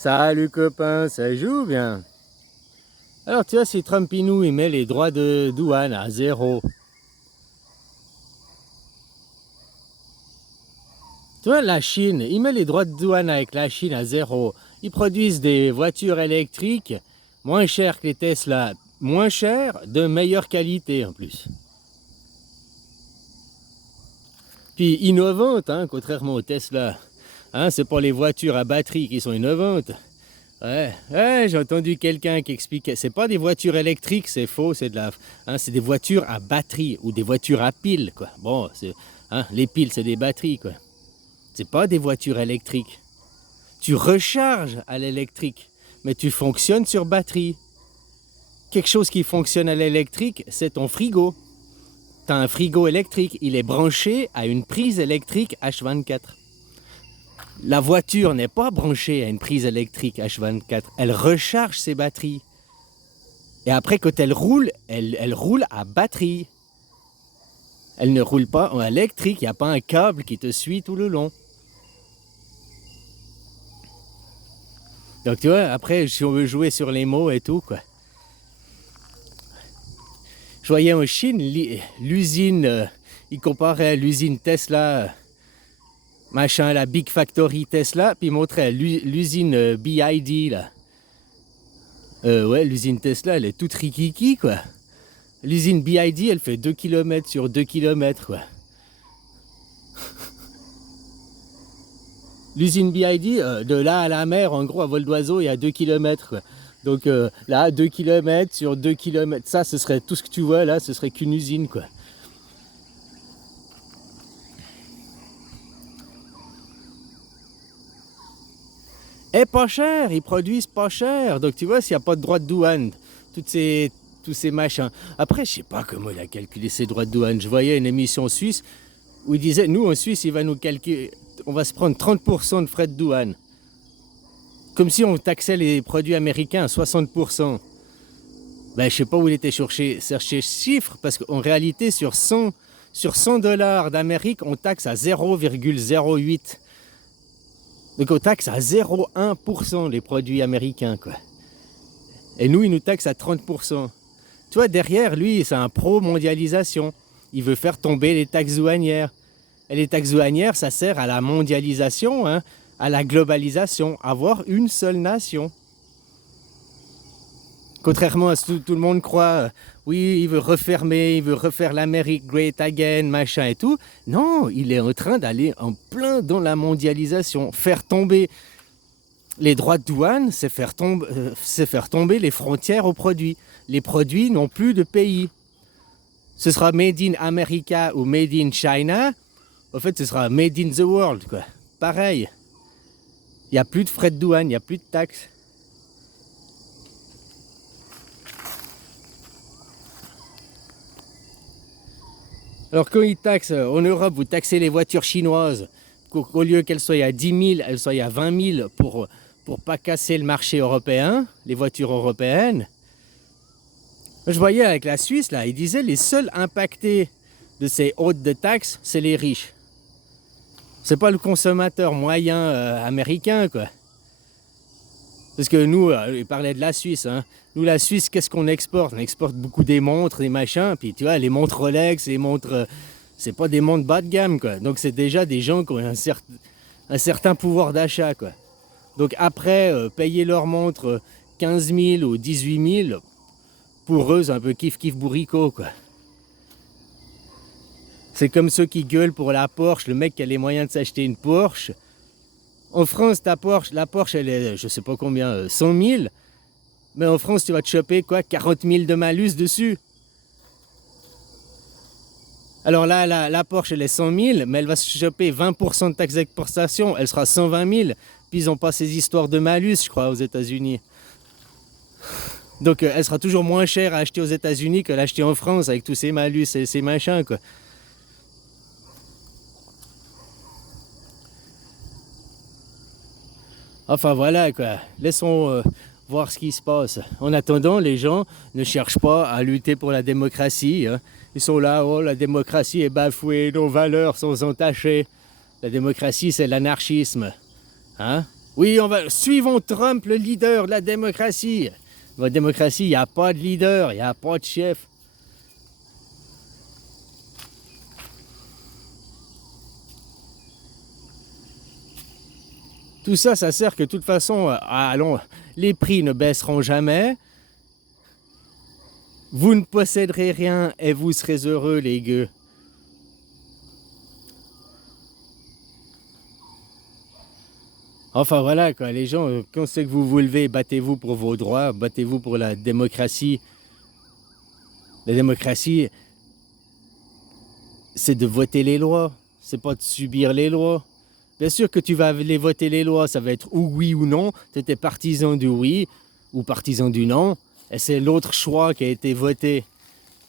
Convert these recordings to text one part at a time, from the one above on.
Salut copain, ça joue bien. Alors tu vois, si Trumpinou il met les droits de douane à zéro, tu vois, la Chine, il met les droits de douane avec la Chine à zéro. Ils produisent des voitures électriques moins chères que les Tesla, moins chères, de meilleure qualité en plus. Puis innovantes, hein, contrairement aux Tesla. Hein, c'est pour les voitures à batterie qui sont innovantes. Ouais, j'ai entendu quelqu'un qui expliquait. C'est pas des voitures électriques, c'est faux, c'est des voitures à batterie ou des voitures à piles, quoi. Bon, les piles, c'est des batteries, quoi. C'est pas des voitures électriques. Tu recharges à l'électrique, mais tu fonctionnes sur batterie. Quelque chose qui fonctionne à l'électrique, c'est ton frigo. T'as un frigo électrique, il est branché à une prise électrique H24. La voiture n'est pas branchée à une prise électrique H24, elle recharge ses batteries. Et après, quand elle roule à batterie. Elle ne roule pas en électrique, il n'y a pas un câble qui te suit tout le long. Donc tu vois, après, si on veut jouer sur les mots et tout, quoi. Je voyais en Chine, l'usine, il comparait à l'usine Tesla, machin, la Big Factory Tesla, puis il montrait l'usine BID, là. Ouais, l'usine Tesla, elle est toute rikiki, quoi. L'usine BID, elle fait 2 km sur 2 km, quoi. L'usine BID, de là à la mer, en gros, à vol d'oiseau, il y a 2 km, quoi. Donc là, 2 km sur 2 km, ça, ce serait tout ce que tu vois, là, ce serait qu'une usine, quoi. Et pas cher, ils produisent pas cher. Donc tu vois, s'il n'y a pas de droits de douane, tous ces machins. Après, je sais pas comment il a calculé ces droits de douane. Je voyais une émission suisse où il disait, nous en Suisse, il va nous calculer, on va se prendre 30% de frais de douane. Comme si on taxait les produits américains à 60%. Ben, je sais pas où il était cherché ce chiffre, parce qu'en réalité, sur 100 dollars d'Amérique, on taxe à 0,08. Donc on taxe à 0,1% les produits américains, quoi. Et nous, il nous taxe à 30%. Tu vois, derrière, lui, c'est un pro-mondialisation. Il veut faire tomber les taxes douanières. Et les taxes douanières, ça sert à la mondialisation, hein, à la globalisation, avoir une seule nation. Contrairement à ce que tout le monde croit, oui, il veut refermer, il veut refaire l'Amérique great again, machin et tout. Non, il est en train d'aller en plein dans la mondialisation. Faire tomber les droits de douane, c'est faire tomber les frontières aux produits. Les produits n'ont plus de pays. Ce sera made in America ou made in China. En fait, ce sera made in the world, quoi. Pareil. Il n'y a plus de frais de douane, il n'y a plus de taxes. Alors quand ils taxent, en Europe, vous taxez les voitures chinoises, qu'au lieu qu'elles soient à 10 000, elles soient à 20 000 pour pas casser le marché européen, les voitures européennes. Je voyais avec la Suisse, là, ils disaient les seuls impactés de ces hautes de taxes, c'est les riches. C'est pas le consommateur moyen américain, quoi. Parce que nous, ils parlaient de la Suisse, hein. Nous, la Suisse, qu'est-ce qu'on exporte? On exporte beaucoup des montres, des machins, puis tu vois, les montres Rolex, les montres... c'est pas des montres bas de gamme, quoi. Donc c'est déjà des gens qui ont un certain pouvoir d'achat, quoi. Donc après, payer leur montre 15 000 ou 18 000, pour eux, c'est un peu kiff-kiff bourricot, quoi. C'est comme ceux qui gueulent pour la Porsche, le mec qui a les moyens de s'acheter une Porsche. En France, la Porsche, elle est, je sais pas combien, 100 000. Mais en France, tu vas te choper, quoi, 40 000 de malus dessus. Alors là, la Porsche, elle est 100 000, mais elle va se choper 20% de taxe d'exportation. Elle sera 120 000. Puis ils n'ont pas ces histoires de malus, je crois, aux États-Unis. Donc elle sera toujours moins chère à acheter aux États-Unis que l'acheter en France avec tous ces malus et ces machins, quoi. Enfin voilà, quoi. Laissons voir ce qui se passe. En attendant, les gens ne cherchent pas à lutter pour la démocratie, hein. Ils sont là, oh, la démocratie est bafouée, nos valeurs sont entachées. La démocratie, c'est l'anarchisme, hein. Oui, suivons Trump, le leader de la démocratie. Votre démocratie, il n'y a pas de leader, il n'y a pas de chef. Tout ça, ça sert que de toute façon, allons, les prix ne baisseront jamais. Vous ne posséderez rien et vous serez heureux, les gueux. Enfin voilà, quoi, les gens, quand c'est que vous vous levez, battez-vous pour vos droits, battez-vous pour la démocratie. La démocratie, c'est de voter les lois, c'est pas de subir les lois. Bien sûr que tu vas les voter les lois, ça va être ou oui ou non, tu étais partisan du oui ou partisan du non, et c'est l'autre choix qui a été voté.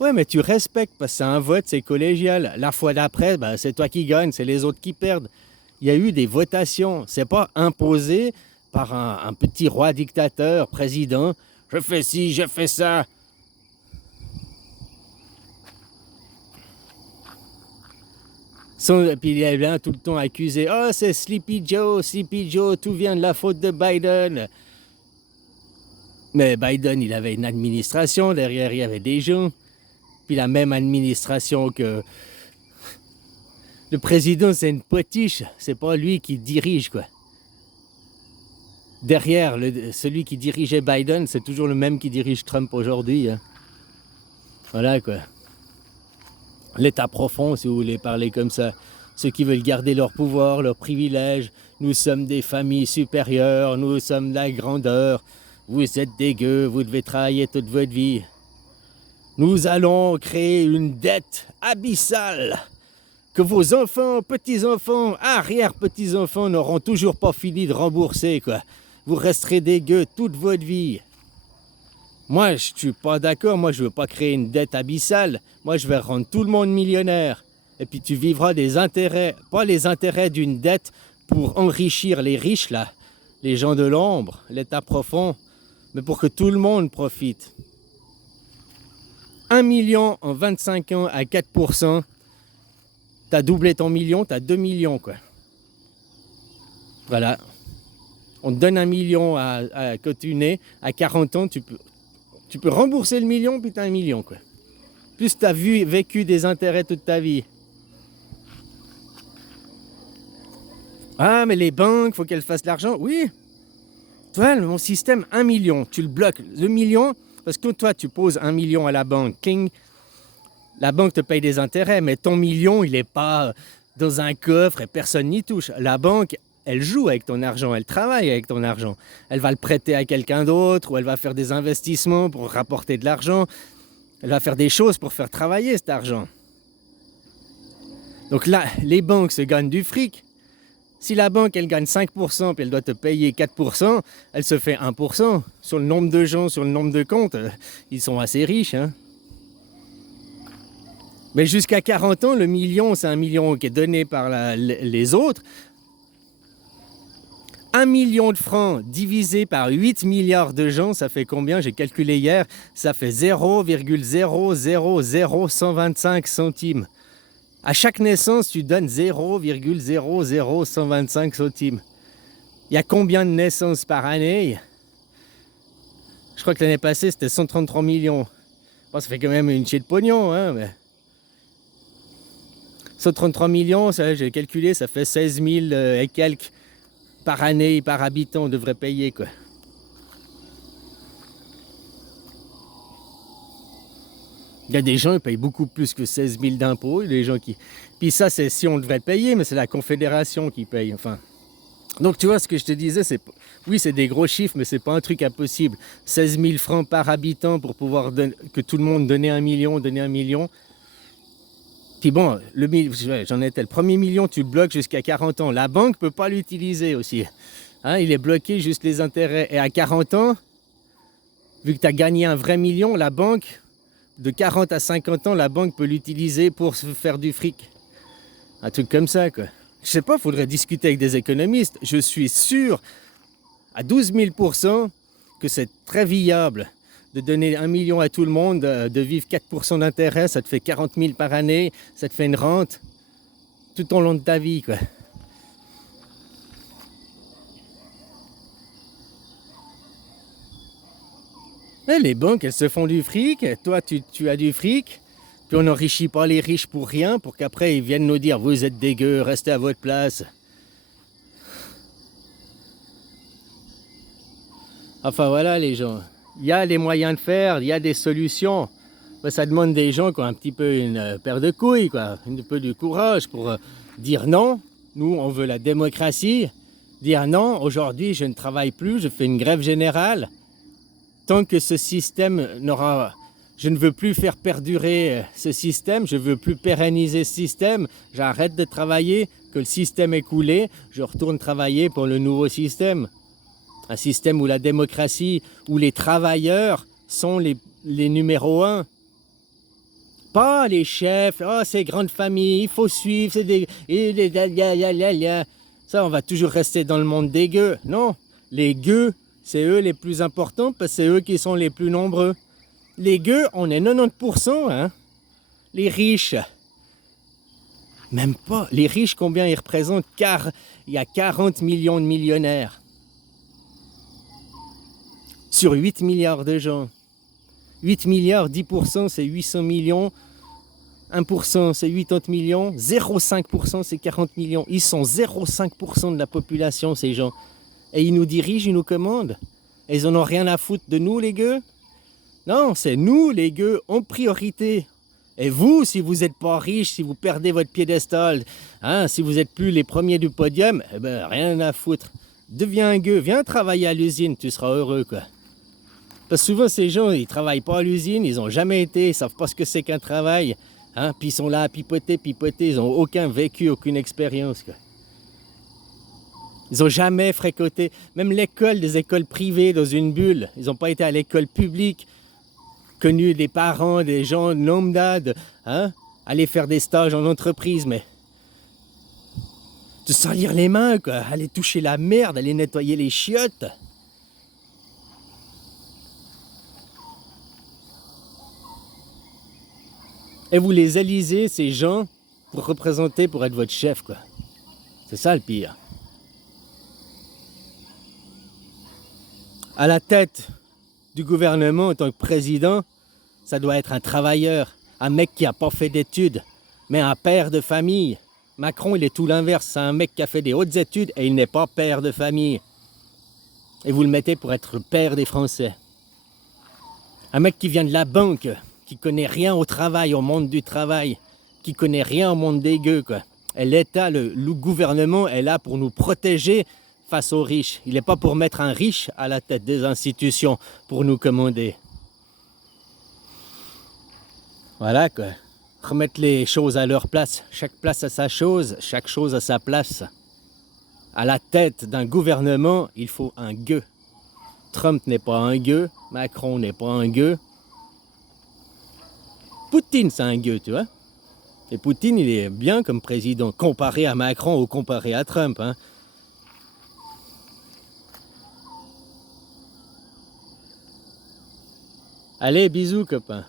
Ouais, mais tu respectes parce que c'est un vote, c'est collégial. La fois d'après, ben, c'est toi qui gagnes, c'est les autres qui perdent. Il y a eu des votations, c'est pas imposé par un petit roi dictateur, président. Je fais ci, je fais ça. Puis il est bien tout le temps accusé. Oh, c'est Sleepy Joe, tout vient de la faute de Biden. Mais Biden, il avait une administration, derrière il y avait des gens. Puis la même administration que le président, c'est une potiche, c'est pas lui qui dirige, quoi. Derrière, celui qui dirigeait Biden, c'est toujours le même qui dirige Trump aujourd'hui. Hein. Voilà, quoi. L'état profond, si vous voulez parler comme ça. Ceux qui veulent garder leur pouvoir, leurs privilèges. Nous sommes des familles supérieures, nous sommes la grandeur. Vous êtes des gueux, vous devez travailler toute votre vie. Nous allons créer une dette abyssale que vos enfants, petits-enfants, arrière-petits-enfants n'auront toujours pas fini de rembourser, quoi. Vous resterez des gueux toute votre vie. Moi, je suis pas d'accord. Moi, je veux pas créer une dette abyssale. Moi, je vais rendre tout le monde millionnaire. Et puis, tu vivras des intérêts, pas les intérêts d'une dette pour enrichir les riches, là, les gens de l'ombre, l'état profond, mais pour que tout le monde profite. 1 million en 25 ans à 4%, t'as doublé ton million, t'as 2 millions, quoi. Voilà. On te donne 1 million quand tu nais, à 40 ans, tu peux rembourser le million, puis t'as 1 million, quoi. Plus t'as vécu des intérêts toute ta vie. Ah, mais les banques, faut qu'elles fassent l'argent. Oui. Toi, mon système, 1 million, tu le bloques. Le million, parce que toi, tu poses 1 million à la banque. Cling, la banque te paye des intérêts, mais ton million, il n'est pas dans un coffre et personne n'y touche. La banque, elle joue avec ton argent, elle travaille avec ton argent. Elle va le prêter à quelqu'un d'autre ou elle va faire des investissements pour rapporter de l'argent. Elle va faire des choses pour faire travailler cet argent. Donc là, les banques se gagnent du fric. Si la banque, elle gagne 5% puis elle doit te payer 4%, elle se fait 1%. Sur le nombre de gens, sur le nombre de comptes, ils sont assez riches. Hein. Mais jusqu'à 40 ans, le million, c'est 1 million qui est donné par les autres. 1 million de francs divisé par 8 milliards de gens, ça fait combien? J'ai calculé hier, ça fait 0,0000125 centimes. À chaque naissance, tu donnes 0,00125 centimes. Il y a combien de naissances par année? Je crois que l'année passée, c'était 133 millions. Bon, ça fait quand même une chier de pognon, hein, mais... 133 millions, ça, j'ai calculé, ça fait 16 000 et quelques par année, par habitant, on devrait payer, quoi. Il y a des gens qui payent beaucoup plus que 16 000 d'impôts, des gens qui... Puis ça, c'est si on devrait payer, mais c'est la Confédération qui paye, enfin. Donc tu vois, ce que je te disais, c'est... Oui, c'est des gros chiffres, mais c'est pas un truc impossible. 16 000 francs par habitant pour pouvoir que tout le monde donne 1 million, donner 1 million. Puis bon, j'en étais le premier million, tu le bloques jusqu'à 40 ans. La banque ne peut pas l'utiliser aussi. Hein, il est bloqué juste les intérêts. Et à 40 ans, vu que tu as gagné un vrai million, la banque, de 40 à 50 ans, la banque peut l'utiliser pour se faire du fric. Un truc comme ça, quoi. Je sais pas, il faudrait discuter avec des économistes. Je suis sûr, à 12 000%, que c'est très viable de donner 1 million à tout le monde, de vivre 4% d'intérêt, ça te fait 40 000 par année, ça te fait une rente tout au long de ta vie, quoi. Mais les banques, elles se font du fric, toi tu as du fric, puis on n'enrichit pas les riches pour rien, pour qu'après ils viennent nous dire vous êtes dégueux, restez à votre place. Enfin voilà les gens, il y a les moyens de faire, il y a des solutions. Ben, ça demande des gens qui ont un petit peu une paire de couilles, quoi, un peu de courage pour dire non. Nous, on veut la démocratie. Dire non, aujourd'hui je ne travaille plus, je fais une grève générale. Tant que ce système n'aura... Je ne veux plus faire perdurer ce système, je ne veux plus pérenniser ce système, j'arrête de travailler, que le système est coulé, je retourne travailler pour le nouveau système. Un système où la démocratie, où les travailleurs sont les numéros un. Pas les chefs, oh c'est grande famille, il faut suivre, c'est des... Ça, on va toujours rester dans le monde des gueux. Non, les gueux, c'est eux les plus importants parce que c'est eux qui sont les plus nombreux. Les gueux, on est 90%, hein. Les riches, même pas. Les riches, combien ils représentent? Car il y a 40 millions de millionnaires. Sur 8 milliards de gens. 8 milliards, 10% c'est 800 millions. 1% c'est 80 millions. 0,5% c'est 40 millions. Ils sont 0,5% de la population, ces gens. Et ils nous dirigent, ils nous commandent. Et ils en ont rien à foutre de nous, les gueux. Non, c'est nous, les gueux, en priorité. Et vous, si vous n'êtes pas riche, si vous perdez votre piédestal, hein, si vous n'êtes plus les premiers du podium, eh ben, rien à foutre. Deviens un gueux, viens travailler à l'usine, tu seras heureux, quoi. Parce que souvent, ces gens, ils ne travaillent pas à l'usine, ils n'ont jamais été, ils ne savent pas ce que c'est qu'un travail. Hein, puis ils sont là à pipoter, ils n'ont aucun vécu, aucune expérience, quoi. Ils n'ont jamais fréquenté, même l'école, des écoles privées dans une bulle. Ils n'ont pas été à l'école publique, connus des parents, des gens lambda, hein, aller faire des stages en entreprise, mais de salir les mains, quoi, aller toucher la merde, aller nettoyer les chiottes. Et vous les élisez, ces gens, pour représenter, pour être votre chef, quoi. C'est ça le pire. À la tête du gouvernement en tant que président, ça doit être un travailleur, un mec qui n'a pas fait d'études, mais un père de famille. Macron, il est tout l'inverse, c'est un mec qui a fait des hautes études et il n'est pas père de famille. Et vous le mettez pour être le père des Français. Un mec qui vient de la banque, qui connaît rien au travail, au monde du travail, qui connaît rien au monde des gueux, quoi. Et l'État, le gouvernement est là pour nous protéger face aux riches. Il n'est pas pour mettre un riche à la tête des institutions pour nous commander. Voilà, quoi. Remettre les choses à leur place. Chaque place a sa chose, chaque chose a sa place. À la tête d'un gouvernement, il faut un gueux. Trump n'est pas un gueux, Macron n'est pas un gueux. Poutine, c'est un gueux, tu vois. Et Poutine, il est bien comme président, comparé à Macron ou comparé à Trump, hein. Allez, bisous, copains.